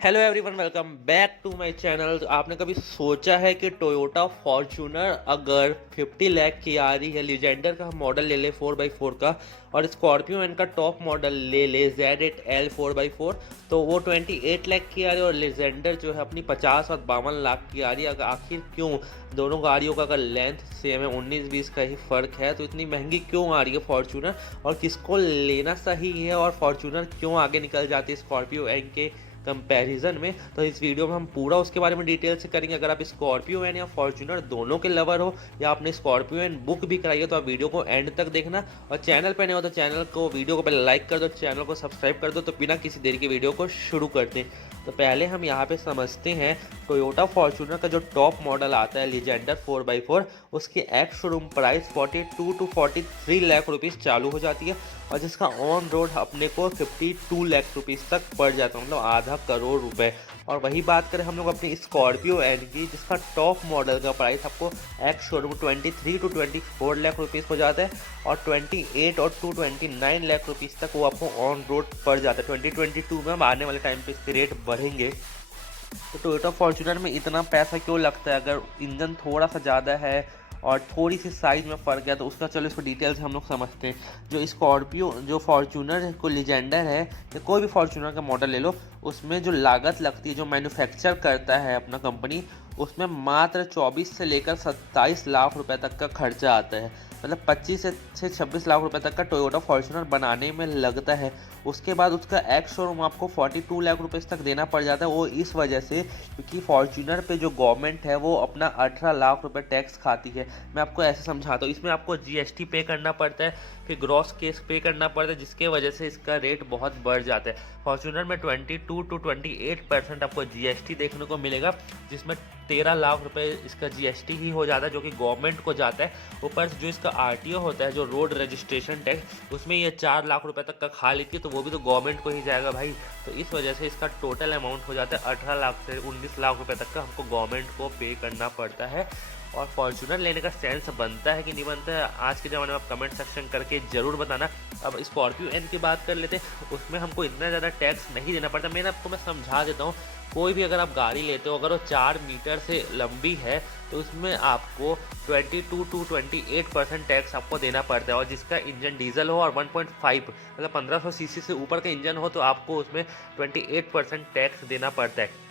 Hello everyone, welcome back to my channel. तो आपने कभी सोचा है कि टोयोटा फॉर्च्यूनर अगर 50 लाख की आ रही है, लीजेंडर का मॉडल ले ले 4x4 का, और स्कॉर्पियो एन का टॉप मॉडल ले ले Z8L 4x4, तो वो 28 लाख की आ रही है, और लीजेंडर जो है अपनी 50 और 52 लाख की आ रही है। आखिर क्यों? दोनों गाड़ियों का अगर लेंथ सेम है, 19-20 का ही फ़र्क है, तो इतनी महंगी क्यों आ रही है फॉर्च्यूनर, और किसको लेना सही है, और फॉर्च्यूनर क्यों आगे निकल जाती है स्कॉर्पियो एन के कंपैरिजन में। तो इस वीडियो में हम पूरा उसके बारे में डिटेल से करेंगे। अगर आप स्कॉर्पियो एन या फॉर्च्यूनर दोनों के लवर हो, या आपने स्कॉर्पियो एन बुक भी कराई है, तो आप वीडियो को एंड तक देखना। और चैनल पर नहीं हो तो चैनल को, वीडियो को पहले लाइक कर दो, चैनल को सब्सक्राइब कर दो। तो बिना किसी देरी के वीडियो को शुरू करते हैं। तो पहले हम यहाँ पे समझते हैं टोयोटा फॉर्च्यूनर का जो टॉप मॉडल आता है लीजेंडर 4x4, उसकी ex showroom price 42 to 43 lakh rupees चालू हो जाती है, और जिसका ऑन रोड अपने को 52 लाख रुपीज़ तक पड़ जाता है, मतलब आधा करोड़ रुपए। और वही बात करें हम लोग अपनी स्कॉर्पियो एन की, जिसका टॉप मॉडल का प्राइस आपको ex showroom 23 to 24 lakh rupees हो जाता है, और 28 और टू 29 लाख रुपीज़ तक वो आपको ऑन रोड पड़ जाता है। 2022 में हम आने वाले टाइम पे इसके रेट बढ़ेंगे। तो टोयोटा फॉर्च्यूनर में इतना पैसा क्यों लगता है? अगर इंजन थोड़ा सा ज़्यादा है और थोड़ी सी साइज़ में फ़र्क है, तो उसका चलो इसको डिटेल से हम लोग समझते हैं। जो स्कॉर्पियो, जो फॉर्च्यूनर को लीजेंडर है, या कोई भी फॉर्च्यूनर का मॉडल ले लो, उसमें जो लागत लगती है, जो मैन्युफैक्चर करता है अपना कंपनी, उसमें मात्र 24 से लेकर 27 लाख रुपए तक का खर्चा आता है। मतलब 25 से 26 लाख रुपए तक का टोयोटा फॉर्च्यूनर बनाने में लगता है। उसके बाद उसका एक्स शोरूम आपको 42 लाख रुपए तक देना पड़ जाता है। वो इस वजह से क्योंकि फॉर्च्यूनर पे जो गवर्नमेंट है वो अपना 18 लाख रुपए टैक्स खाती है। मैं आपको ऐसे समझाता हूँ, इसमें आपको जीएसटी पे करना पड़ता है, फिर ग्रॉस केस पे करना पड़ता है, जिसके वजह से इसका रेट बहुत बढ़ जाता है। फॉर्च्यूनर में 22 टू 28% आपको जीएसटी देखने को मिलेगा, जिसमें 13 लाख रुपए इसका जीएसटी ही हो जाता है, जो कि गवर्नमेंट को जाता है। ऊपर जो इसका आरटीओ होता है, जो रोड रजिस्ट्रेशन टैक्स, उसमें ये 4 लाख रुपए तक का खा लेती है, तो वो भी तो गवर्नमेंट को ही जाएगा भाई। तो इस वजह से इसका टोटल अमाउंट हो जाता है 18 लाख से 19 लाख रुपए तक का हमको गवर्नमेंट को पे करना पड़ता है। और फॉर्च्यूनर लेने का सेंस बनता है कि नहीं बनता है, आज के ज़माने में आप कमेंट सेक्शन करके ज़रूर बताना। अब स्कॉर्पियो एन की बात कर लेते हैं, उसमें हमको इतना ज़्यादा टैक्स नहीं देना पड़ता। मैं समझा देता हूँ। कोई भी अगर आप गाड़ी लेते हो, अगर वो 4 मीटर से लंबी है, तो उसमें आपको 22 टू 28% टैक्स आपको देना पड़ता है। और जिसका इंजन डीजल हो और 1.5 मतलब 1500 सीसी से ऊपर का इंजन हो, तो आपको उसमें 28% टैक्स देना पड़ता है।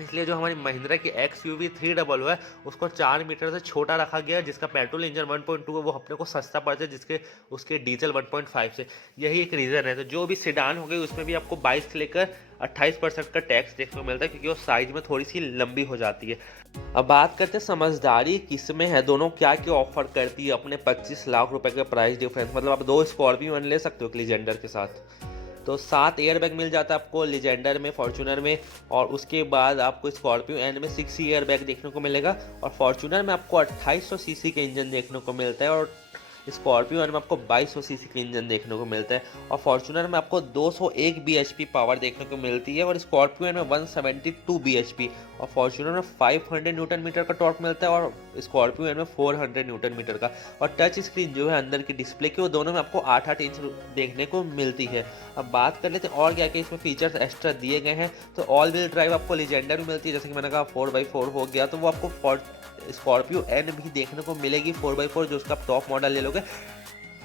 इसलिए जो हमारी महिंद्रा की XUV 300 है, उसको 4 मीटर से छोटा रखा गया है, जिसका पेट्रोल इंजन 1.2 है, वो अपने को सस्ता पड़ता है, जिसके उसके डीजल 1.5 से। यही एक रीज़न है। तो जो भी सेडान हो गई, उसमें भी आपको 22 से लेकर 28% का टैक्स देखने को मिलता है, क्योंकि वो साइज में थोड़ी सी लंबी हो जाती है। अब बात करते हैं समझदारी किस में है, दोनों क्या क्या ऑफर करती है अपने 25 लाख रुपए के प्राइस डिफरेंस। मतलब आप दो स्कॉर्पियो ले सकते हो लीजेंडर के साथ। तो 7 एयरबैग मिल जाता है आपको लीजेंडर में, फॉर्च्यूनर में, और उसके बाद आपको स्कॉर्पियो एन में 6 एयरबैग देखने को मिलेगा, और फॉर्च्यूनर में आपको 2800 सीसी के इंजन देखने को मिलता है, और स्कॉर्पियो एन में आपको 2200 सीसी का इंजन देखने को मिलता है, और फॉर्च्यूनर में आपको 201 bhp पावर देखने को मिलती है, और स्कॉर्पियो एन में 172 bhp, और फॉर्च्यूनर में 500 न्यूटन मीटर का टॉर्क मिलता है, और स्कॉर्पियो एन में 400 न्यूटन मीटर का। और टच स्क्रीन जो है अंदर की डिस्प्ले की, वो दोनों में आपको 8-8 इंच देखने को मिलती है। अब बात कर लेते हैं और क्या क्या इसमें फीचर्स एक्स्ट्रा दिए गए हैं। तो ऑल व्हील ड्राइव आपको लीजेंडर में मिलती है, जैसे कि मैंने कहा 4x4 हो गया, तो वो आपको स्कॉर्पियो एन भी देखने को मिलेगी 4x4, जो उसका टॉप मॉडल ले लोगे।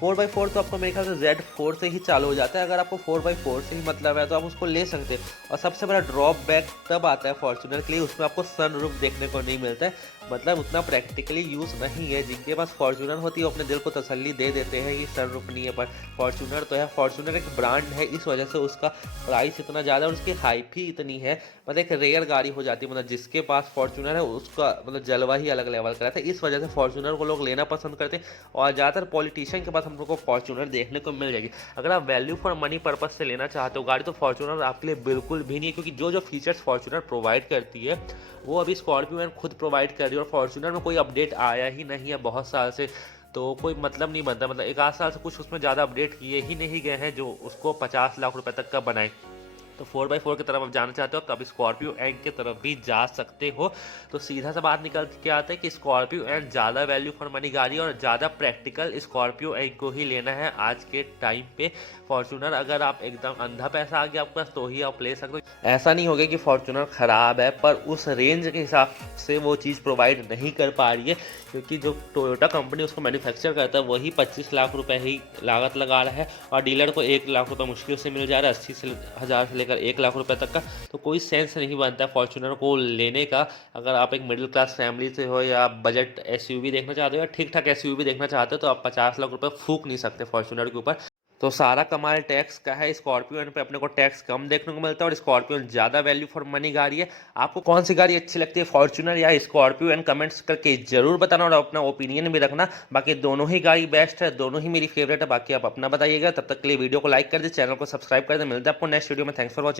4x4 तो आपको मेरे ख्याल से Z4 से ही चालू हो जाता है। अगर आपको 4x4 से ही मतलब है, तो आप उसको ले सकते हैं। और सबसे बड़ा ड्रॉप बैक तब आता है फॉर्च्यूनर के लिए, उसमें आपको सनरूफ देखने को नहीं मिलता है। मतलब उतना प्रैक्टिकली यूज़ नहीं है। जिनके पास फॉर्च्यूनर होती है, वो अपने दिल को तसल्ली दे देते हैं कि सनरूफ नहीं है, पर फॉर्च्यूनर तो है। फॉर्च्यूनर एक ब्रांड है, इस वजह से उसका प्राइस इतना ज़्यादा, और उसकी हाइप ही इतनी है। मतलब एक रेयर गाड़ी हो जाती है, मतलब जिसके पास फॉर्च्यूनर है उसका मतलब जलवा ही अलग लेवल का रहता है। इस वजह से फॉर्च्यूनर को लोग लेना पसंद करते हैं, और ज़्यादातर पॉलिटिशियन के पास हम लोग को फॉर्च्यूनर देखने को मिल जाएगी। अगर आप वैल्यू फॉर मनी पर्पज से लेना चाहते हो गाड़ी, तो फॉर्च्यूनर आपके लिए बिल्कुल भी नहीं है, क्योंकि जो जो फीचर्स फॉर्च्यूनर प्रोवाइड करती है, वो अभी स्कॉर्पियो मैन खुद प्रोवाइड कर रही है। और फॉर्च्यूनर में कोई अपडेट आया ही नहीं है बहुत साल से, तो कोई मतलब नहीं बनता। मतलब एक आध साल से कुछ उसमें ज़्यादा अपडेट किए ही नहीं गए हैं, जो उसको 50 लाख रुपए तक का बनाए। तो 4x4 की तरफ आप जाना चाहते हो तो आप स्कॉर्पियो एन की तरफ भी जा सकते हो। तो सीधा सा बात निकल के आता है कि स्कॉर्पियो एन ज़्यादा वैल्यू फॉर मनी गाड़ी और ज़्यादा प्रैक्टिकल स्कॉर्पियो एन को ही लेना है आज के टाइम पे। फॉर्चूनर अगर आप एकदम अंधा पैसा आ गया आपके पास तो ही आप ले सकते हो। ऐसा नहीं होगा कि फॉर्चूनर ख़राब है, पर उस रेंज के हिसाब से वो चीज़ प्रोवाइड नहीं कर पा रही है, क्योंकि जो टोयोटा कंपनी उसको मैन्युफैक्चर करता है वही 25 लाख रुपए ही लागत लगा रहा है और डीलर को 1 लाख रुपए मुश्किल से मिल जा रहा है, 80,000 से लेकर 1 लाख रुपए तक का। तो कोई सेंस नहीं बनता फॉर्चूनर को लेने का। अगर आप एक मिडिल क्लास फैमिली से हो या बजट एसयूवी देखना चाहते हो या ठीक ठाक एसयूवी देखना चाहते हो तो आप 50 लाख रुपए फूक नहीं सकते फॉर्चूनर के ऊपर। तो सारा कमाल टैक्स का है। स्कॉर्पियो पे अपने को टैक्स कम देखने को मिलता है और स्कॉर्पियो ज़्यादा वैल्यू फॉर मनी गाड़ी है। आपको कौन सी गाड़ी अच्छी लगती है, फॉर्चूनर या स्कॉर्पियो एंड कमेंट्स करके जरूर बताना और अपना ओपिनियन भी रखना। बाकी दोनों ही गाड़ी बेस्ट है, दोनों ही मेरी फेवरेट है। बाकी आप अपना बताइएगा। तब तक के लिए वीडियो को लाइक कर दे, चैनल को सब्सक्राइब कर दे। मिलते हैं आपको नेक्स्ट वीडियो में। Thanks for watching.